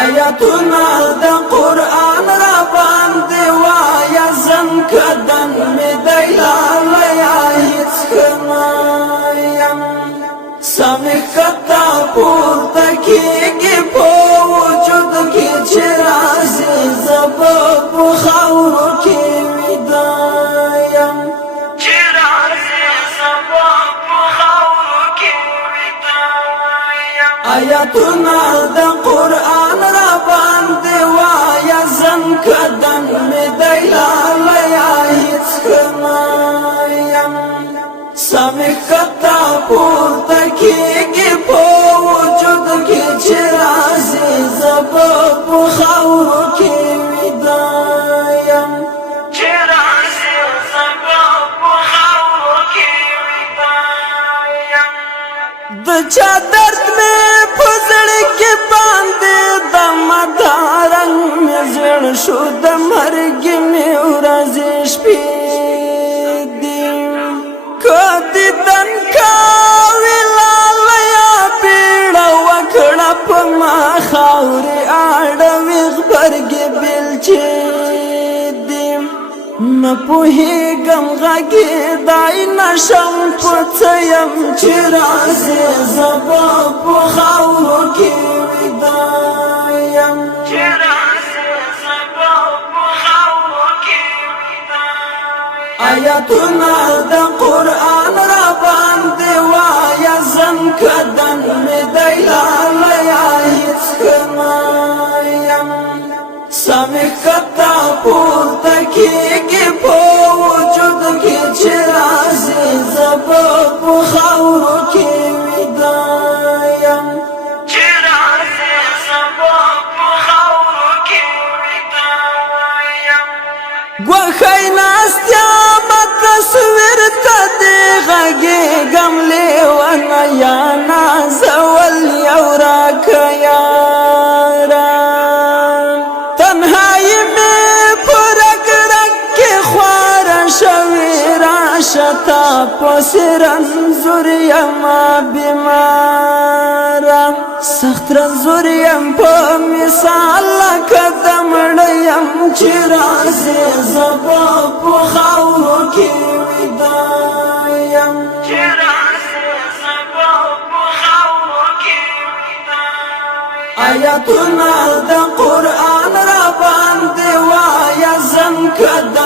آیاتنا دا قرآن را باندې وایا زم کدن می دیلال یا هیڅ کمایم سمې کتا پورته کېږي په وجود کې چې راځي زب په خاورو کې ویدایم چې راځي زب په خاورو کې ویدایم آیاتنا دا قرآن را باندې وایا زم کدن می دیلال یا هیڅ کمایم سمې کتا پورته کېږي په وجود کې چې راځي زب په خاورو کې ویدایم چې راځي زب په خاورو کې ویدایم د چا درد مې په زړه کې باندې د مدارنګ مې زړه شو د مرګ مې ورځې شپې کدی دن کاوی لالیا پیڑا وکڑا پما خاوری آڑوی غبرگی بلچی دیم نپوہی گم غاگی دائی نشم پتیم چی رازی زبا پو خاورو کی ویدایم چی رازی زبا پو خاورو کی ویدایم آیاتنا دا قرآن را باندې وایا زم کدن می دیلال یا هیڅ کمایم سمې کتا پورته کېږي په وجود کې چې راځي زب په خاورو کې ویدایم چې راځي زب په خاورو کې ویدایم ګوښی ناستیا تصویر تدی غگی گملی ونا یا نازول یورا کیارا تنهایی می پرک رکی خوار شوی راشتا پسرن زوریم بیمارا سخت رنزوریم پا مثال کدمڑیم چی رازی زبا پو خاورو کی ویدایم چی رازی زبا پو خاورو کی ویدایم آیاتنا دا قرآن را باندې وایا زم کدا